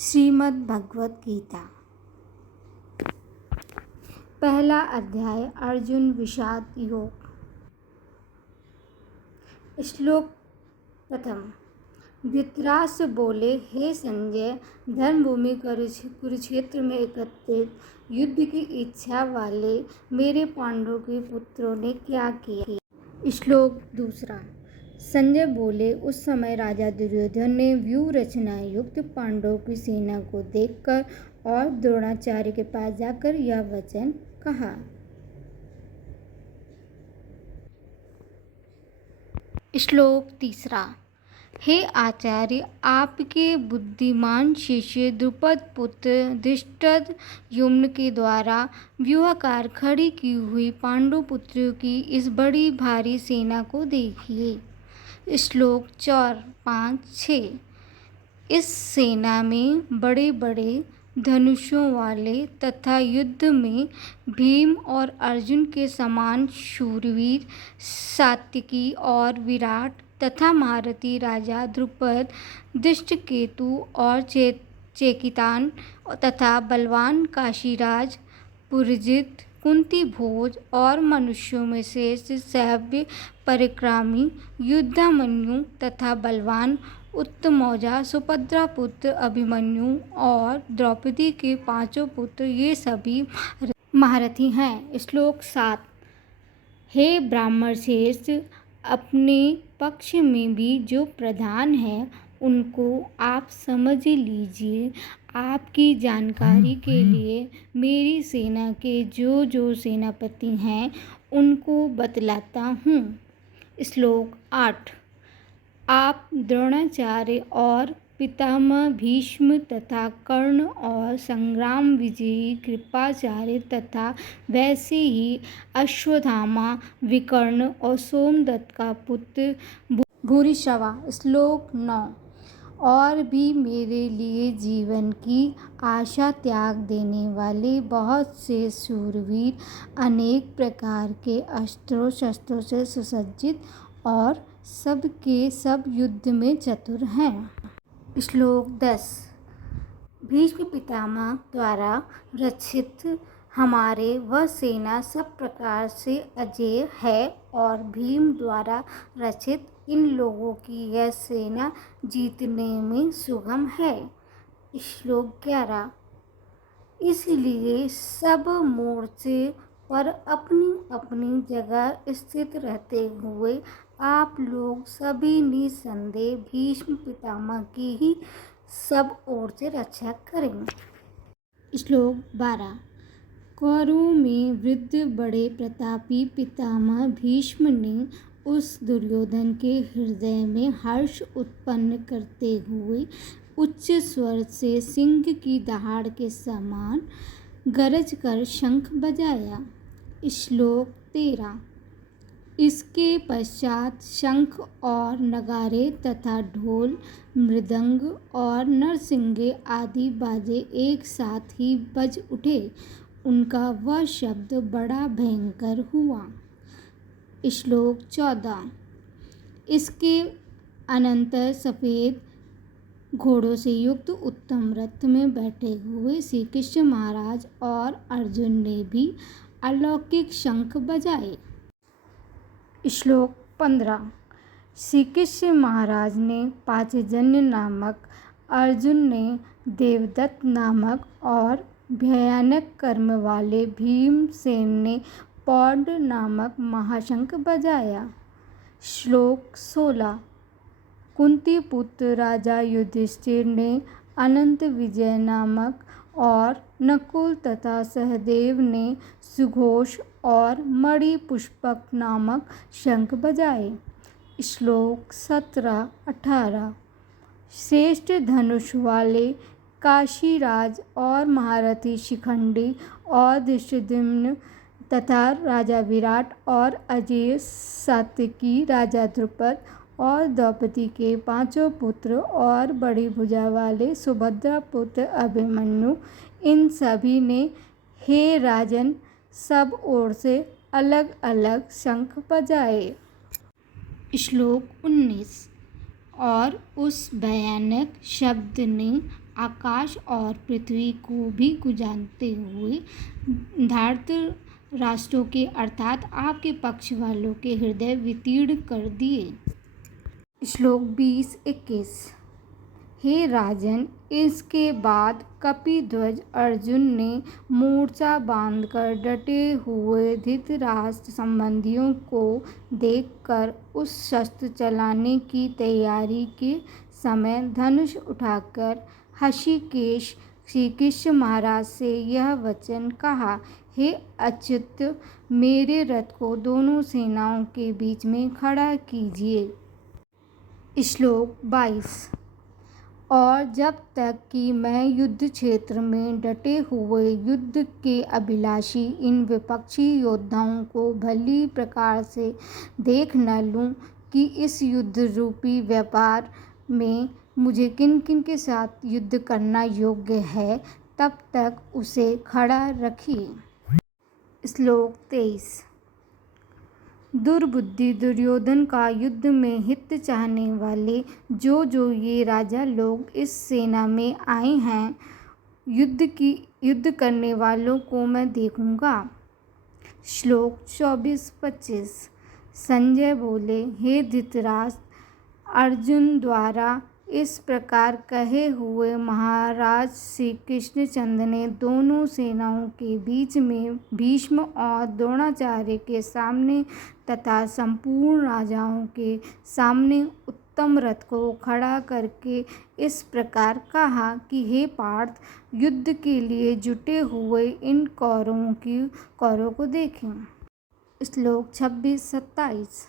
श्रीमद् भगवत गीता। पहला अध्याय अर्जुन विषाद योग। श्लोक प्रथम। धृतराष्ट्र बोले, हे संजय, धर्मभूमि कुरुक्षेत्र में एकत्रित युद्ध की इच्छा वाले मेरे पांडवों के पुत्रों ने क्या किया। श्लोक दूसरा। संजय बोले, उस समय राजा दुर्योधन ने व्यूह रचना युक्त पांडवों की सेना को देखकर और द्रोणाचार्य के पास जाकर यह वचन कहा। श्लोक तीसरा। हे आचार्य, आपके बुद्धिमान शिष्य द्रुपद पुत्र धृष्टद्युम्न के द्वारा व्यूहाकार खड़ी की हुई पांडु पुत्रों की इस बड़ी भारी सेना को देखिए। श्लोक 4, 5, 6। इस सेना में बड़े बड़े धनुषों वाले तथा युद्ध में भीम और अर्जुन के समान शूरवीर सात्यकी और विराट तथा महारथी राजा द्रुपद, दृष्टकेतु और चेकितान तथा बलवान काशीराज पुरजित, कुंती भोज और मनुष्यों में श्रेष्ठ सभ्य पराक्रमी युद्धामन्यु तथा बलवान उत्तमौजा सुभद्रा पुत्र अभिमन्यु और द्रौपदी के 5 पुत्र, ये सभी महारथी हैं। श्लोक 7। हे ब्राह्मण श्रेष्ठ, अपने पक्ष में भी जो प्रधान है उनको आप समझ लीजिए। आपकी जानकारी के लिए मेरी सेना के जो सेनापति हैं उनको बतलाता हूँ। श्लोक 8। आप द्रोणाचार्य और पितामह भीष्म तथा कर्ण और संग्राम विजयी कृपाचार्य तथा वैसे ही अश्वत्थामा, विकर्ण और सोमदत्त का पुत्र भूरिश्रवा। श्लोक 9। और भी मेरे लिए जीवन की आशा त्याग देने वाले बहुत से शूरवीर, अनेक प्रकार के अस्त्रों शस्त्रों से सुसज्जित और सब के सब युद्ध में चतुर हैं। श्लोक 10। भीष्म पितामह द्वारा रचित हमारे वह सेना सब प्रकार से अजेय है और भीम द्वारा रचित इन लोगों की यह सेना जीतने में सुगम है। श्लोक 11। इसलिए सब मोर्चे पर अपनी अपनी जगह स्थित रहते हुए आप लोग सभी निसंदेह भीष्म पितामह की ही सब ओर से रक्षा करें। श्लोक 12। कौरवों में वृद्ध बड़े प्रतापी पितामह भीष्म ने उस दुर्योधन के हृदय में हर्ष उत्पन्न करते हुए उच्च स्वर से सिंह की दहाड़ के समान गरज कर शंख बजाया। श्लोक 13। इसके पश्चात शंख और नगारे तथा ढोल, मृदंग और नरसिंगे आदि बाजे एक साथ ही बज उठे। उनका वह शब्द बड़ा भयंकर हुआ। श्लोक 14। इसके अनंतर सफ़ेद घोड़ों से युक्त उत्तम रथ में बैठे हुए श्री कृष्ण महाराज और अर्जुन ने भी अलौकिक शंख बजाए। श्लोक 15। श्री कृष्ण महाराज ने पांचजन्य नामक, अर्जुन ने देवदत्त नामक और भयानक कर्म वाले भीमसेन ने पौंड नामक महाशंख बजाया। श्लोक 16। कुंती पुत्र राजा युधिष्ठिर ने अनंत विजय नामक और नकुल तथा सहदेव ने सुघोष और मणि पुष्पक नामक शंख बजाए। श्लोक 17, 18। श्रेष्ठ धनुष वाले काशीराज और महारथी शिखंडी और धृष्टद्युम्न तथा राजा विराट और अजेय सात्यकी राजा द्रुपद और द्रौपदी के 5 पुत्र और बड़ी भुजा वाले सुभद्रा पुत्र अभिमन्यु, इन सभी ने हे राजन सब ओर से अलग अलग शंख बजाए। श्लोक 19। और उस भयानक शब्द ने आकाश और पृथ्वी को भी गुजारते हुए धृतराष्ट्र के अर्थात आपके पक्ष वालों के हृदय वितीर्ण कर दिए। श्लोक 20-21। हे राजन, इसके बाद कपिध्वज अर्जुन ने मोर्चा बांधकर डटे हुए धृतराष्ट्र संबंधियों को देखकर उस शस्त्र चलाने की तैयारी के समय धनुष उठाकर ऋषिकेश श्री कृष्ण महाराज से यह वचन कहा, हे अच्युत, मेरे रथ को दोनों सेनाओं के बीच में खड़ा कीजिए। श्लोक 22। और जब तक कि मैं युद्ध क्षेत्र में डटे हुए युद्ध के अभिलाषी इन विपक्षी योद्धाओं को भली प्रकार से देख न लूं कि इस युद्ध रूपी व्यापार में मुझे किन किन के साथ युद्ध करना योग्य है, तब तक उसे खड़ा रखिए। श्लोक 23। दुर्बुद्धि दुर्योधन का युद्ध में हित चाहने वाले जो ये राजा लोग इस सेना में आए हैं, युद्ध करने वालों को मैं देखूंगा। श्लोक 24-25। संजय बोले, हे धृतराष्ट्र, अर्जुन द्वारा इस प्रकार कहे हुए महाराज श्री कृष्णचंद्र ने दोनों सेनाओं के बीच में भीष्म और द्रोणाचार्य के सामने तथा संपूर्ण राजाओं के सामने उत्तम रथ को खड़ा करके इस प्रकार कहा कि हे पार्थ, युद्ध के लिए जुटे हुए इन कौरवों को देखें। श्लोक 26-27।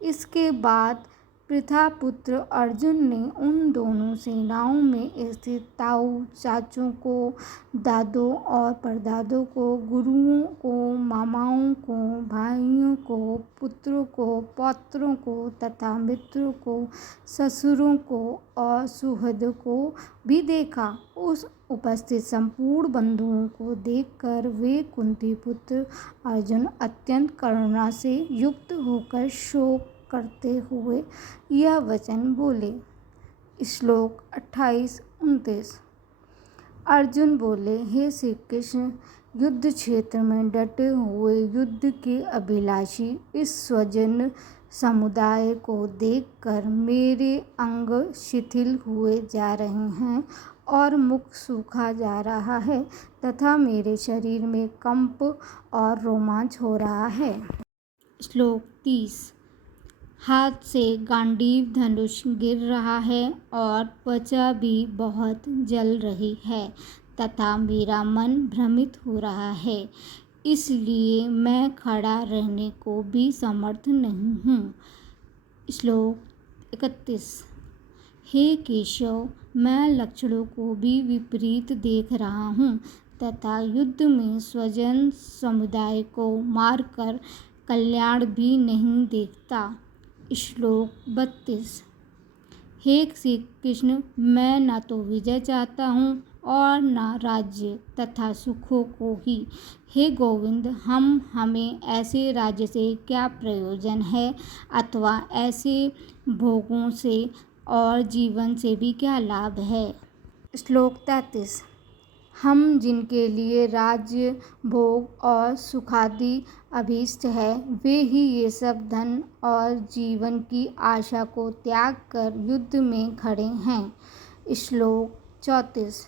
इसके बाद पृथापुत्र अर्जुन ने उन दोनों सेनाओं में स्थित ताऊ चाचों को, दादों और परदादों को, गुरुओं को, मामाओं को, भाइयों को, पुत्रों को, पौत्रों को तथा मित्रों को, ससुरों को और सुहृदों को भी देखा। उस उपस्थित संपूर्ण बंधुओं को देखकर वे कुंती पुत्र अर्जुन अत्यंत करुणा से युक्त होकर शोक करते हुए यह वचन बोले। श्लोक 28-29। अर्जुन बोले, हे श्री कृष्ण, युद्ध क्षेत्र में डटे हुए युद्ध के अभिलाषी इस स्वजन समुदाय को देखकर मेरे अंग शिथिल हुए जा रहे हैं और मुख सूखा जा रहा है तथा मेरे शरीर में कंप और रोमांच हो रहा है। श्लोक 30। हाथ से गांडीव धनुष गिर रहा है और त्वचा भी बहुत जल रही है तथा मेरा मन भ्रमित हो रहा है, इसलिए मैं खड़ा रहने को भी समर्थ नहीं हूँ। श्लोक 31। हे केशव, मैं लक्षणों को भी विपरीत देख रहा हूँ तथा युद्ध में स्वजन समुदाय को मारकर कल्याण भी नहीं देखता। श्लोक 32। हे श्री कृष्ण, मैं न तो विजय चाहता हूँ और न राज्य तथा सुखों को ही। हे गोविंद, हमें ऐसे राज्य से क्या प्रयोजन है अथवा ऐसे भोगों से और जीवन से भी क्या लाभ है। श्लोक 33। हम जिनके लिए राज्य, भोग और सुखादि अभीष्ट है, वे ही ये सब धन और जीवन की आशा को त्याग कर युद्ध में खड़े हैं। श्लोक 34।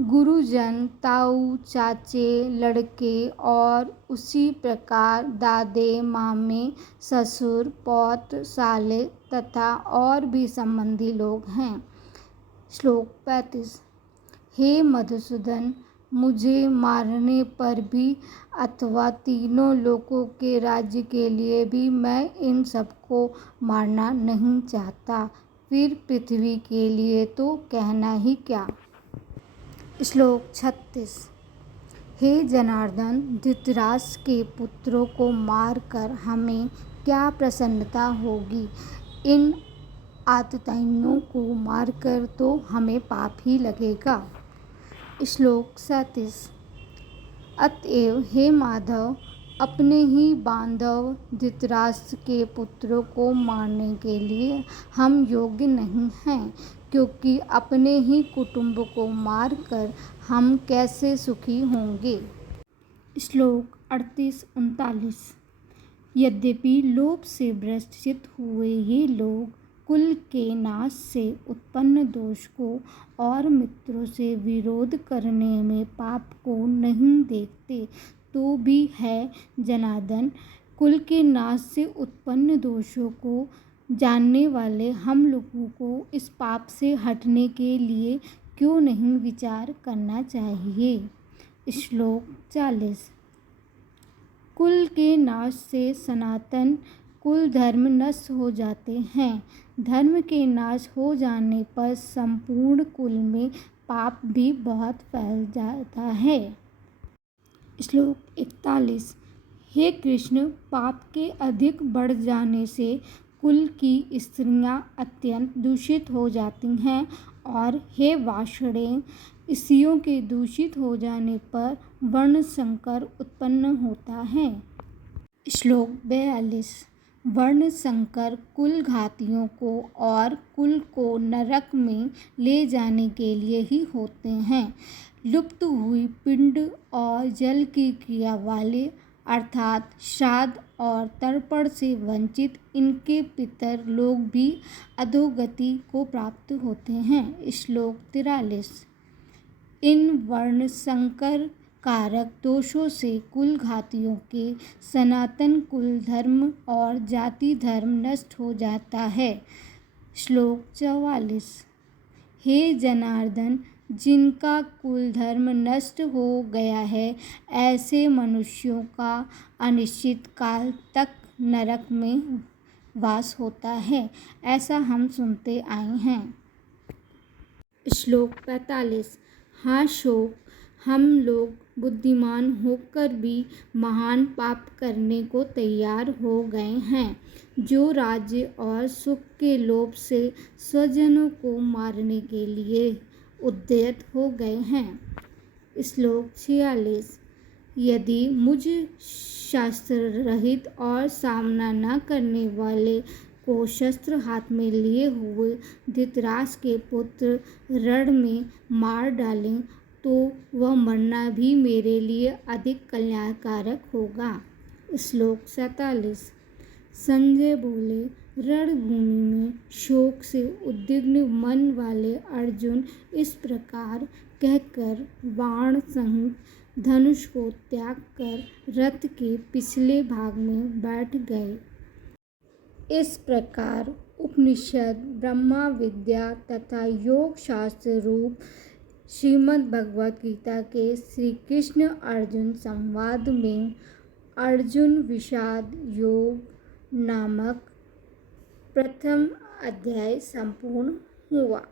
गुरुजन, ताऊ, चाचे, लड़के और उसी प्रकार दादे, मामे, ससुर, पौत्र, साले तथा और भी संबंधी लोग हैं। श्लोक 35। हे मधुसूदन, मुझे मारने पर भी अथवा तीनों लोकों के राज्य के लिए भी मैं इन सबको मारना नहीं चाहता, फिर पृथ्वी के लिए तो कहना ही क्या। श्लोक 36। हे जनार्दन, धृतराष्ट्र के पुत्रों को मारकर हमें क्या प्रसन्नता होगी, इन आतताइयों को मारकर तो हमें पाप ही लगेगा। श्लोक 37। अतएव हे माधव, अपने ही बांधव धृतराष्ट्र के पुत्रों को मारने के लिए हम योग्य नहीं हैं, क्योंकि अपने ही कुटुंब को मारकर हम कैसे सुखी होंगे। श्लोक 38-39। यद्यपि लोभ से भ्रष्ट हुए ये लोग कुल के नाश से उत्पन्न दोष को और मित्रों से विरोध करने में पाप को नहीं देखते, तो भी है जनार्दन, कुल के नाश से उत्पन्न दोषों को जानने वाले हम लोगों को इस पाप से हटने के लिए क्यों नहीं विचार करना चाहिए। श्लोक 40। कुल के नाश से सनातन कुल धर्म नष्ट हो जाते हैं। धर्म के नाश हो जाने पर संपूर्ण कुल में पाप भी बहुत फैल जाता है। श्लोक 41। हे कृष्ण, पाप के अधिक बढ़ जाने से कुल की स्त्रियां अत्यंत दूषित हो जाती हैं, और हे वार्ष्णेय, स्त्रियों के दूषित हो जाने पर वर्ण संकर उत्पन्न होता है। श्लोक 42। वर्ण संकर कुल घातियों को और कुल को नरक में ले जाने के लिए ही होते हैं। लुप्त हुई पिंड और जल की क्रिया वाले, अर्थात श्राद्ध और तर्पण से वंचित इनके पितर लोग भी अधोगति को प्राप्त होते हैं। श्लोक 43। इन वर्ण संकर कारक दोषों से कुल घातियों के सनातन कुल धर्म और जाति धर्म नष्ट हो जाता है। श्लोक 44। हे जनार्दन, जिनका कुल धर्म नष्ट हो गया है, ऐसे मनुष्यों का अनिश्चित काल तक नरक में वास होता है, ऐसा हम सुनते आए हैं। श्लोक 45। हाँ शोक, हम लोग बुद्धिमान होकर भी महान पाप करने को तैयार हो गए हैं, जो राज्य और सुख के लोभ से स्वजनों को मारने के लिए उद्यत हो गए हैं। श्लोक 46। यदि मुझ शास्त्र रहित और सामना न करने वाले को शस्त्र हाथ में लिए हुए धृतराष्ट्र के पुत्र रण में मार डालें, तो वह मरना भी मेरे लिए अधिक कल्याणकारक होगा। श्लोक 47। संजय बोले, रणभूमि में शोक से उद्विग्न मन वाले अर्जुन इस प्रकार कहकर बाण सहित धनुष को त्याग कर रथ के पिछले भाग में बैठ गए। इस प्रकार उपनिषद, ब्रह्मा विद्या तथा योग शास्त्र रूप श्रीमद् भगवद गीता के श्री कृष्ण अर्जुन संवाद में अर्जुन विषाद योग नामक प्रथम अध्याय संपूर्ण हुआ।